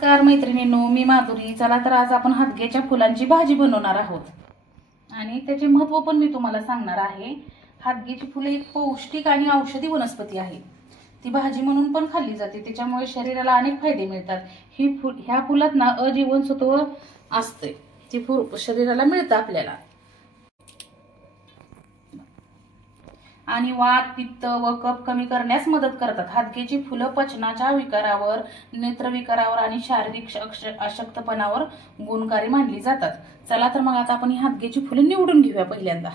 नमस्कार मैत्रिणींनो, मी माधुरी. चला तर आज आपण हादग्याच्या फुलांची भाजी बनवणार आहोत आणि त्याचे महत्त्व पण मी तुम्हाला सांगणार आहे. हादग्याची फुले एक पौष्टिक आणि औषधी वनस्पती आहे. ती भाजी म्हणून पण खाल्ली जाते, त्याच्यामुळे शरीराला अनेक फायदे मिळतात. ह्या फुलात ना अजीवनसत्व असते, ती शरीराला मिळतं आपल्याला. आणि वात, पित्त व कफ कमी करण्यास मदत करतात. हादग्याची फुलं पचनाच्या विकारावर, नेत्रविकारावर आणि शारीरिक अशक्तपणावर गुणकारी मानली जातात. चला तर मग आता आपण ही हादग्याची फुलं निवडून घेऊया. पहिल्यांदा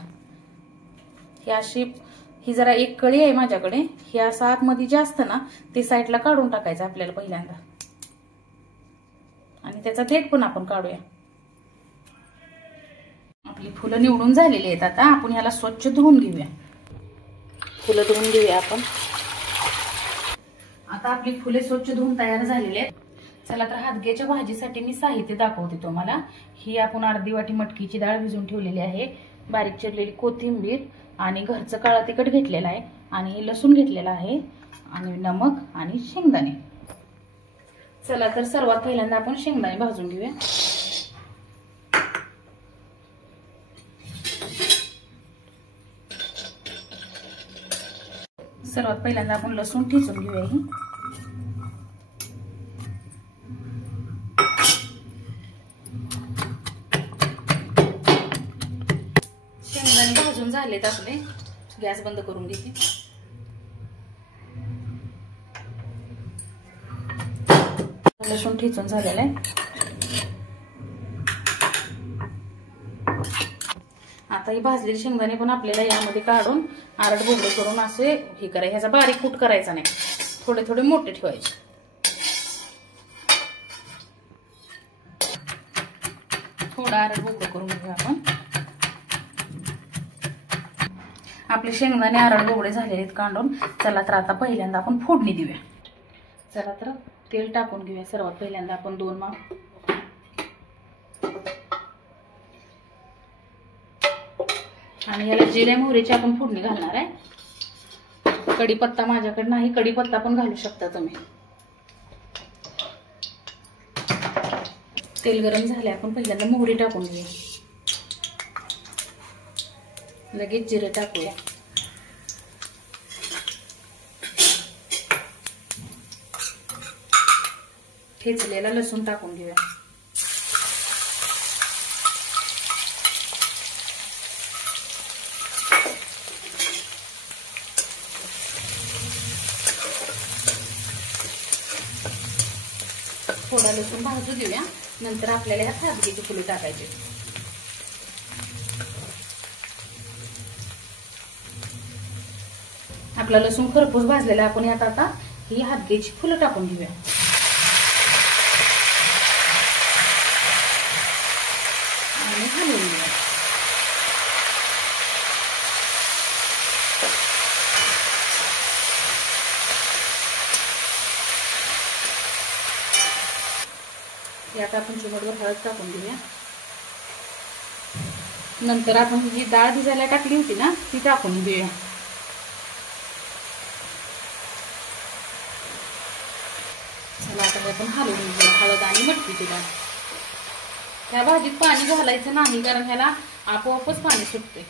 ही जरा एक कळी आहे माझ्याकडे. हे असं आतमध्ये जे असतं ना ते साईडला काढून टाकायचं आपल्याला पहिल्यांदा, आणि त्याचा देठ पण आपण काढूया. आपली फुलं निवडून झालेली आहेत. आता आपण ह्याला स्वच्छ धुवून घेऊया. फुलं धुवून घेऊया आपण. आता आपली फुले स्वच्छ धुवून तयार झालेली आहेत. चला तर हादग्याच्या भाजीसाठी मी साहित्य दाखवते तुम्हाला. ही आपण अर्धी वाटी मटकीची डाळ भिजवून ठेवलेली आहे, बारीक चिरलेली कोथिंबीर आणि घरचं काळं तिखट घेतलेलं आहे, आणि लसूण घेतलेला आहे, आणि नमक आणि शेंगदाणे. चला तर सर्वात पहिल्यांदा आपण शेंगदाणे भाजून घेऊया. सर्वात पहिल्यांदा आपण लसूण ठेचून घेऊया. ही शेंगदाणे भाजून झालेत आपले. गॅस बंद करून घेते. लसूण ठेचून झालेलं आहे. आता ही भाजलेली शेंगदाणे पण आपल्याला यामध्ये काढून आरड बोबडे करून असे हे करायचे. ह्याचा बारीक कूट करायचा नाही, थोडे थोडे मोठे ठेवायचे. थोडा आरड बोबडे करून घेऊया आपण. आपले शेंगदाणे आरड बोबडे झालेले आहेत काढून. चला तर आता पहिल्यांदा आपण फोडणी देऊया. चला तर तेल टाकून घेऊया. सर्वात पहिल्यांदा आपण 2 माप आणि याला जिरे मोहरीची आपण फोडणी घालणार आहे. कढीपत्ता माझ्याकडे नाही, कढीपत्ता पण घालू शकता तुम्ही. तेल गरम झाले, आपण पहिल्यांदा मोहरी टाकून घेऊया. लगेच जिरे टाकूया. ठेचलेला लसूण टाकून घेऊया. थोडा लसूण भाजू देऊया. नंतर आपल्याला ह्या हादग्याची फुले टाकायची. आपला लसूण खरपूस भाजलेला, आपण यात आता ही हादग्याची फुलं टाकून घेऊया. आणि हलवून घेऊया. यात आपण चिमटभर हळद टाकून घेऊया. नंतर आपण जी डाळ भिजायला टाकली होती ना ती टाकून घेऊया. चला आता आपण हलवून घेऊया हळद आणि मटकीची डाळ. ह्या भाजीत पाणी घालायचं नाही, कारण ह्याला आपोआपच पाणी सुटते.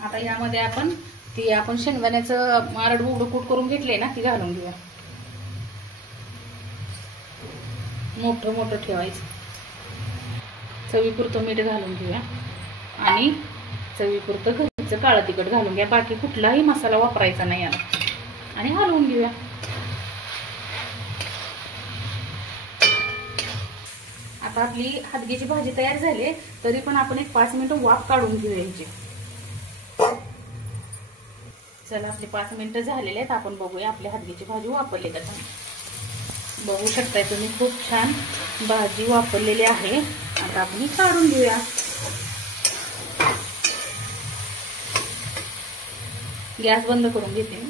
आता यामध्ये आपण शेंगदाण्याचं आरड बोबडं कूट करून घेतले ना ती घालून घेऊया. मोठं मोठं ठेवायचं. चवीपुरतं मीठ घालून घेऊया आणि चवीपुरतं घरचं काळं तिखट घालून घ्या. बाकी कुठलाही मसाला वापरायचा नाही याला. आणि हलवून घेऊया. आता आपली हादग्याची भाजी तयार झाली, तरी पण आपण एक 5 मिनिटं वाफ काढून घेऊया याची. चला आपले 5 मिनिटं झालेले आहेत. आपण बघूया आपली हादग्याची भाजी वापरली का. बघू शकताय तुम्ही, खूप छान भाजी वापरलेली आहे. आता आपण काढून घेऊया. गॅस बंद करून घेते.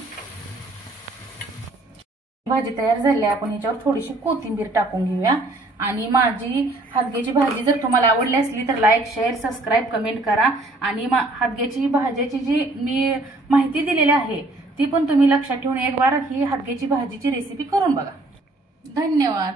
भाजी तयार झाली आहे. आपण याच्यावर थोडीशी कोथिंबीर टाकून घेऊया. आणि माझी हादग्याची भाजी जर तुम्हाला आवडली असली तर लाईक, शेअर, सबस्क्राईब, कमेंट करा. आणि हादग्याची भाजीची जी मी माहिती दिलेली आहे ती पण तुम्ही लक्षात ठेवून एक बार ही हादग्याची भाजीची रेसिपी करून बघा. धन्यवाद.